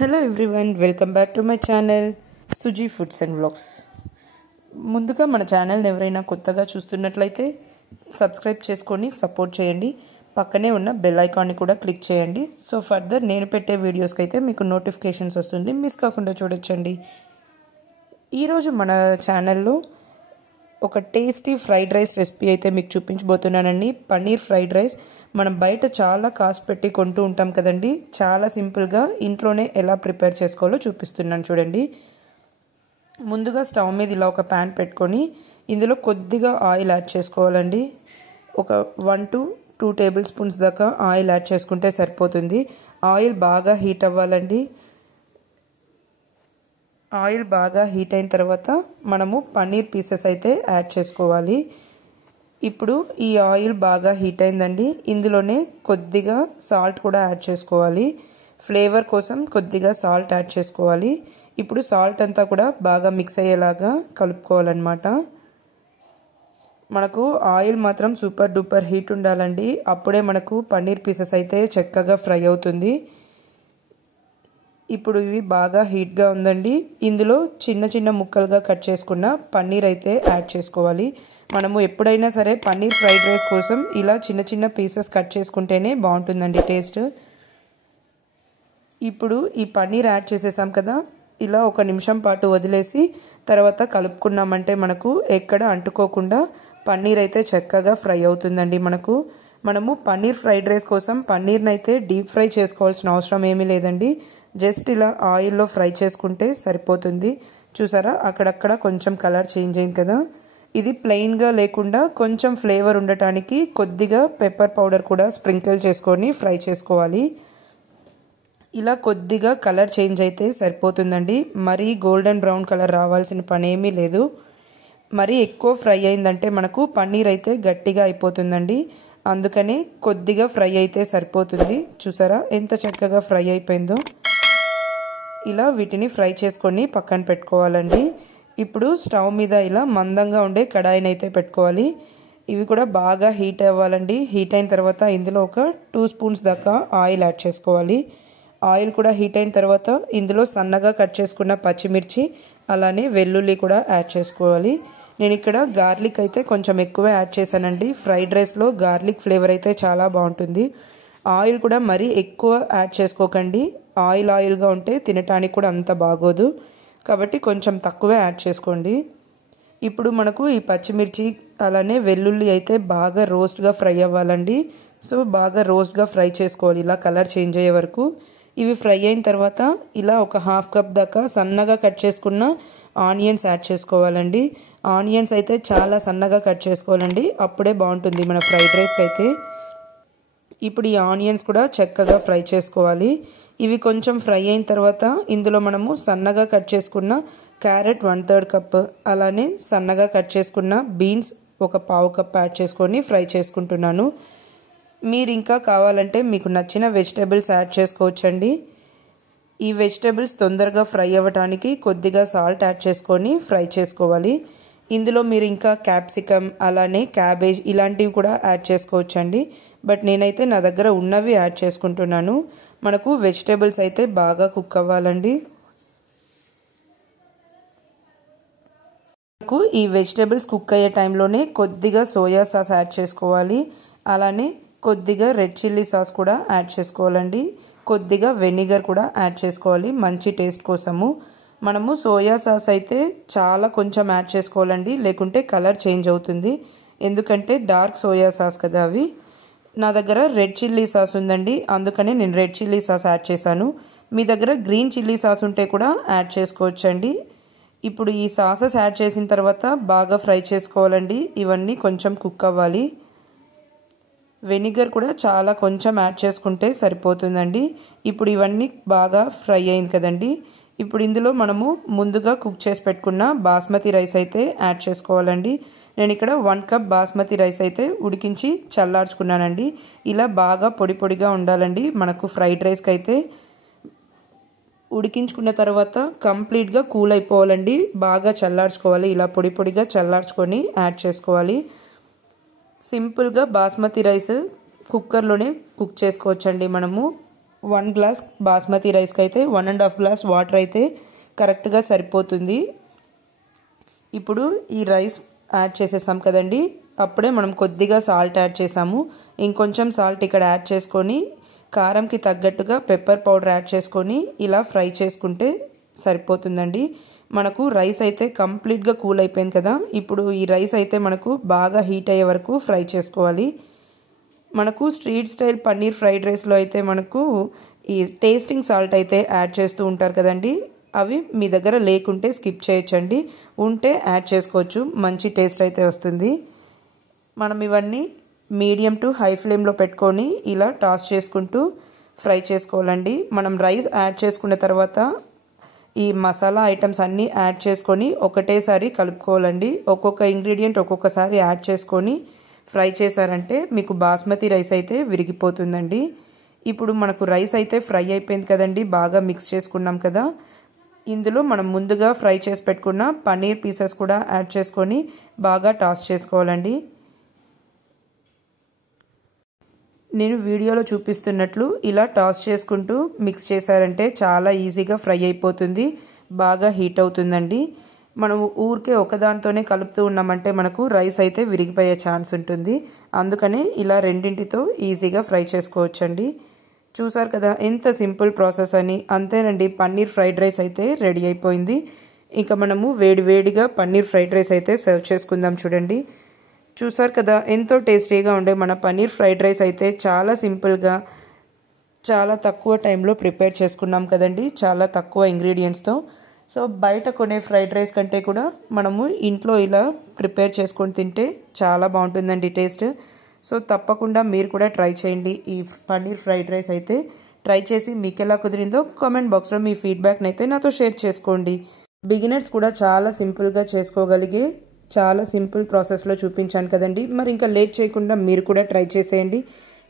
Hello everyone, welcome back to my channel Suji foods and vlogs. ముందుగా మన ఛానల్ని ఎవరైనా కొత్తగా చూస్తున్నట్లయితే సబ్స్క్రైబ్ చేసుకొని సపోర్ట్ చేయండి. పక్కనే ఉన్న బెల్ ఐకాన్ని కూడా క్లిక్ చేయండి. సో ఫర్దర్ నేను పెట్టే వీడియోస్కి అయితే మీకు నోటిఫికేషన్స్ వస్తుంది, మిస్ కాకుండా చూడొచ్చండి. ఈరోజు మన ఛానల్లో ఒక టేస్టీ ఫ్రైడ్ రైస్ రెసిపీ అయితే మీకు చూపించబోతున్నానండి. పన్నీర్ ఫ్రైడ్ రైస్ మనం బయట చాలా కాస్ట్ పెట్టి కొంటూ ఉంటాం కదండి. చాలా సింపుల్గా ఇంట్లోనే ఎలా ప్రిపేర్ చేసుకోవాలో చూపిస్తున్నాను చూడండి. ముందుగా స్టవ్ మీద ఇలా ఒక ప్యాన్ పెట్టుకొని ఇందులో కొద్దిగా ఆయిల్ యాడ్ చేసుకోవాలండి. ఒక 1 to 2 టేబుల్ స్పూన్స్ దాకా ఆయిల్ యాడ్ చేసుకుంటే సరిపోతుంది. ఆయిల్ బాగా హీట్ అవ్వాలండి. ఆయిల్ బాగా హీట్ అయిన తర్వాత మనము పన్నీర్ పీసెస్ అయితే యాడ్ చేసుకోవాలి. ఇప్పుడు ఈ ఆయిల్ బాగా హీట్ అయిందండి. ఇందులోనే కొద్దిగా సాల్ట్ కూడా యాడ్ చేసుకోవాలి. ఫ్లేవర్ కోసం కొద్దిగా సాల్ట్ యాడ్ చేసుకోవాలి. ఇప్పుడు సాల్ట్ అంతా కూడా బాగా మిక్స్ అయ్యేలాగా కలుపుకోవాలన్నమాట. మనకు ఆయిల్ మాత్రం సూపర్ డూపర్ హీట్ ఉండాలండి. అప్పుడే మనకు పన్నీర్ పీసెస్ అయితే చక్కగా ఫ్రై అవుతుంది. ఇప్పుడు ఇవి బాగా హీట్గా ఉందండి. ఇందులో చిన్న చిన్న ముక్కలుగా కట్ చేసుకున్న పన్నీర్ అయితే యాడ్ చేసుకోవాలి. మనము ఎప్పుడైనా సరే పన్నీర్ ఫ్రైడ్ రైస్ కోసం ఇలా చిన్న చిన్న పీసెస్ కట్ చేసుకుంటేనే బాగుంటుందండి టేస్ట్. ఇప్పుడు ఈ పన్నీర్ యాడ్ చేసేసాం కదా, ఇలా 1 నిమిషం పాటు వదిలేసి తర్వాత కలుపుకున్నామంటే మనకు ఎక్కడ అంటుకోకుండా పన్నీర్ అయితే చక్కగా ఫ్రై అవుతుందండి. మనము పన్నీర్ ఫ్రైడ్ రైస్ కోసం పన్నీర్ని అయితే డీప్ ఫ్రై చేసుకోవాల్సిన అవసరం ఏమీ లేదండి. జస్ట్ ఇలా ఆయిల్లో ఫ్రై చేసుకుంటే సరిపోతుంది. చూసారా, అక్కడక్కడ కొంచెం కలర్ చేంజ్ అయింది కదా. ఇది ప్లెయిన్గా లేకుండా కొంచెం ఫ్లేవర్ ఉండటానికి కొద్దిగా పెప్పర్ పౌడర్ కూడా స్ప్రింకిల్ చేసుకొని ఫ్రై చేసుకోవాలి. ఇలా కొద్దిగా కలర్ చేంజ్ అయితే సరిపోతుందండి. మరీ గోల్డెన్ బ్రౌన్ కలర్ రావాల్సిన పని ఏమీ లేదు. మరీ ఎక్కువ ఫ్రై అయిందంటే మనకు పన్నీర్ అయితే గట్టిగా అయిపోతుందండి. అందుకని కొద్దిగా ఫ్రై అయితే సరిపోతుంది. చూసారా ఎంత చక్కగా ఫ్రై అయిపోయిందో. ఇలా వీటిని ఫ్రై చేసుకొని పక్కన పెట్టుకోవాలండి. ఇప్పుడు స్టవ్ మీద ఇలా మందంగా ఉండే కడాయిని అయితే పెట్టుకోవాలి. ఇవి కూడా బాగా హీట్ అవ్వాలండి. హీట్ అయిన తర్వాత ఇందులో ఒక 2 స్పూన్స్ దాకా ఆయిల్ యాడ్ చేసుకోవాలి. ఆయిల్ కూడా హీట్ అయిన తర్వాత ఇందులో సన్నగా కట్ చేసుకున్న పచ్చిమిర్చి అలానే వెల్లుల్లి కూడా యాడ్ చేసుకోవాలి. నేను ఇక్కడ గార్లిక్ అయితే కొంచెం ఎక్కువ యాడ్ చేశానండి. ఫ్రైడ్ రైస్లో గార్లిక్ ఫ్లేవర్ అయితే చాలా బాగుంటుంది. ఆయిల్ కూడా మరీ ఎక్కువ యాడ్ చేసుకోకండి. ఆయిల్గా ఉంటే తినటానికి కూడా అంత బాగోదు. కాబట్టి కొంచెం తక్కువ యాడ్ చేసుకోండి. ఇప్పుడు మనకు ఈ పచ్చిమిర్చి అలానే వెల్లుల్లి అయితే బాగా రోస్ట్గా ఫ్రై అవ్వాలండి. సో బాగా రోస్ట్గా ఫ్రై చేసుకోవాలి ఇలా కలర్ చేంజ్ అయ్యే వరకు. ఇవి ఫ్రై అయిన తర్వాత ఇలా ఒక 1/2 కప్ దాకా సన్నగా కట్ చేసుకున్న ఆనియన్స్ యాడ్ చేసుకోవాలండి. ఆనియన్స్ అయితే చాలా సన్నగా కట్ చేసుకోవాలండి. అప్పుడే బాగుంటుంది మన ఫ్రైడ్ రైస్కి అయితే. ఇప్పుడు ఈ ఆనియన్స్ కూడా చక్కగా ఫ్రై చేసుకోవాలి. ఇవి కొంచెం ఫ్రై అయిన తర్వాత ఇందులో మనము సన్నగా కట్ చేసుకున్న క్యారెట్ 1/3 కప్ అలానే సన్నగా కట్ చేసుకున్న బీన్స్ ఒక 1/2 కప్ యాడ్ చేసుకొని ఫ్రై చేసుకుంటున్నాను. మీరు ఇంకా కావాలంటే మీకు నచ్చిన వెజిటేబుల్స్ యాడ్ చేసుకోవచ్చండి. ఈ వెజిటేబుల్స్ తొందరగా ఫ్రై అవ్వడానికి కొద్దిగా సాల్ట్ యాడ్ చేసుకొని ఫ్రై చేసుకోవాలి. ఇందులో మీరు ఇంకా క్యాప్సికమ్ అలానే క్యాబేజ్ ఇలాంటివి కూడా యాడ్ చేసుకోవచ్చండి. బట్ నేనైతే నా దగ్గర ఉన్నవి యాడ్ చేసుకుంటున్నాను. మనకు వెజిటేబుల్స్ అయితే బాగా కుక్ అవ్వాలండి. మనకు ఈ వెజిటేబుల్స్ కుక్ అయ్యే టైంలోనే కొద్దిగా సోయా సాస్ యాడ్ చేసుకోవాలి. అలానే కొద్దిగా రెడ్ చిల్లీ సాస్ కూడా యాడ్ చేసుకోవాలండి. కొద్దిగా వెనిగర్ కూడా యాడ్ చేసుకోవాలి మంచి టేస్ట్ కోసము. మనము సోయా సాస్ అయితే చాలా కొంచెం యాడ్ చేసుకోవాలండి, లేకుంటే కలర్ చేంజ్ అవుతుంది. ఎందుకంటే డార్క్ సోయా సాస్ కదా అవి. నా దగ్గర రెడ్ చిల్లీ సాస్ ఉందండి, అందుకనే నేను రెడ్ చిల్లీ సాస్ యాడ్ చేశాను. మీ దగ్గర గ్రీన్ చిల్లీ సాస్ ఉంటే కూడా యాడ్ చేసుకోవచ్చండి. ఇప్పుడు ఈ సాసెస్ యాడ్ చేసిన తర్వాత బాగా ఫ్రై చేసుకోవాలండి. ఇవన్నీ కొంచెం కుక్ అవ్వాలి. వెనిగర్ కూడా చాలా కొంచెం యాడ్ చేసుకుంటే సరిపోతుందండి. ఇప్పుడు ఇవన్నీ బాగా ఫ్రై అయింది కదండి. ఇప్పుడు ఇందులో మనము ముందుగా కుక్ చేసి పెట్టుకున్న బాస్మతి రైస్ అయితే యాడ్ చేసుకోవాలండి. నేను ఇక్కడ 1 కప్ బాస్మతి రైస్ అయితే ఉడికించి చల్లార్చుకున్నానండి. ఇలా బాగా పొడి పొడిగా ఉండాలండి మనకు ఫ్రైడ్ రైస్కి అయితే. ఉడికించుకున్న తర్వాత కంప్లీట్గా కూల్ అయిపోవాలండి. బాగా చల్లార్చుకోవాలి. ఇలా పొడి పొడిగా చల్లార్చుకొని యాడ్ చేసుకోవాలి. సింపుల్గా బాస్మతి రైస్ కుక్కర్లోనే కుక్ చేసుకోవచ్చండి మనము. 1 గ్లాస్ బాస్మతి రైస్కి అయితే 1.5 గ్లాస్ వాటర్ అయితే కరెక్ట్గా సరిపోతుంది. ఇప్పుడు ఈ రైస్ యాడ్ చేసేసాం కదండి, అప్పుడే మనం కొద్దిగా సాల్ట్ యాడ్ చేసాము. ఇంకొంచెం సాల్ట్ ఇక్కడ యాడ్ చేసుకొని కారంకి తగ్గట్టుగా పెప్పర్ పౌడర్ యాడ్ చేసుకొని ఇలా ఫ్రై చేసుకుంటే సరిపోతుందండి. మనకు రైస్ అయితే కంప్లీట్గా కూల్ అయిపోయింది కదా. ఇప్పుడు ఈ రైస్ అయితే మనకు బాగా హీట్ అయ్యే వరకు ఫ్రై చేసుకోవాలి. మనకు స్ట్రీట్ స్టైల్ పన్నీర్ ఫ్రైడ్ రైస్లో అయితే మనకు ఈ టేస్టింగ్ సాల్ట్ అయితే యాడ్ చేస్తూ ఉంటారు కదండి, అవి మీ దగ్గర లేకుంటే స్కిప్ చేయొచ్చండి, ఉంటే యాడ్ చేసుకోవచ్చు, మంచి టేస్ట్ అయితే వస్తుంది. మనం ఇవన్నీ మీడియం టు హై ఫ్లేమ్లో పెట్టుకొని ఇలా టాస్ చేసుకుంటూ ఫ్రై చేసుకోవాలండి. మనం రైస్ యాడ్ చేసుకున్న తర్వాత ఈ మసాలా ఐటమ్స్ అన్నీ యాడ్ చేసుకొని ఒకటేసారి కలుపుకోవాలండి. ఒక్కొక్క ఇంగ్రీడియంట్ ఒక్కొక్కసారి యాడ్ చేసుకొని ఫ్రై చేశారంటే మీకు బాస్మతి రైస్ అయితే విరిగిపోతుందండి. ఇప్పుడు మనకు రైస్ అయితే ఫ్రై అయిపోయింది కదండి, బాగా మిక్స్ చేసుకున్నాం కదా. ఇందులో మనం ముందుగా ఫ్రై చేసి పెట్టుకున్న పన్నీర్ పీసెస్ కూడా యాడ్ చేసుకొని బాగా టాస్ చేసుకోవాలండి. నేను వీడియోలో చూపిస్తున్నట్లు ఇలా టాస్ చేసుకుంటూ మిక్స్ చేశారంటే చాలా ఈజీగా ఫ్రై అయిపోతుంది, బాగా హీట్ అవుతుందండి. మనం ఊరికే ఒకదాంతోనే కలుపుతూ ఉన్నామంటే మనకు రైస్ అయితే విరిగిపోయే ఛాన్స్ ఉంటుంది. అందుకనే ఇలా రెండింటితో ఈజీగా ఫ్రై చేసుకోవచ్చండి. చూసారు కదా ఎంత సింపుల్ ప్రాసెస్ అని. అంతేనండి, పన్నీర్ ఫ్రైడ్ రైస్ అయితే రెడీ అయిపోయింది. ఇంకా మనము వేడివేడిగా పన్నీర్ ఫ్రైడ్ రైస్ అయితే సర్వ్ చేసుకుందాం. చూడండి, చూసారు కదా ఎంతో టేస్టీగా ఉండే మన పన్నీర్ ఫ్రైడ్ రైస్ అయితే చాలా సింపుల్గా చాలా తక్కువ టైంలో ప్రిపేర్ చేసుకున్నాం కదండి, చాలా తక్కువ ఇంగ్రీడియంట్స్తో. సో బయట కొనే ఫ్రైడ్ రైస్ కంటే కూడా మనము ఇంట్లో ఇలా ప్రిపేర్ చేసుకొని తింటే చాలా బాగుంటుందండి టేస్ట్. సో తప్పకుండా మీరు కూడా ట్రై చేయండి ఈ పన్నీర్ ఫ్రైడ్ రైస్ అయితే. ట్రై చేసి మీకు ఎలా కుదిరిందో కామెంట్ బాక్స్లో మీ ఫీడ్బ్యాక్ని అయితే నాతో షేర్ చేసుకోండి. బిగినర్స్ కూడా చాలా సింపుల్గా చేసుకోగలిగే చాలా సింపుల్ ప్రాసెస్లో చూపించాను కదండి. మరి ఇంకా లేట్ చేయకుండా మీరు కూడా ట్రై చేసేయండి.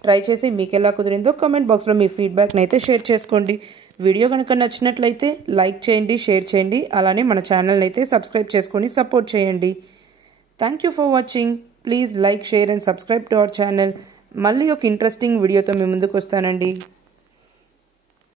ట్రై చేసి మీకు ఎలా కుదిరిందో కామెంట్ బాక్స్లో మీ ఫీడ్బ్యాక్ని అయితే షేర్ చేసుకోండి. వీడియో కనుక నచ్చినట్లయితే లైక్ చేయండి, షేర్ చేయండి, అలానే మన ఛానల్ని అయితే సబ్స్క్రైబ్ చేసుకొని సపోర్ట్ చేయండి. Thank you for watching. Please like, share and subscribe to our channel. మళ్ళీ ఒక ఇంట్రెస్టింగ్ వీడియోతో మీ ముందుకు వస్తానండి.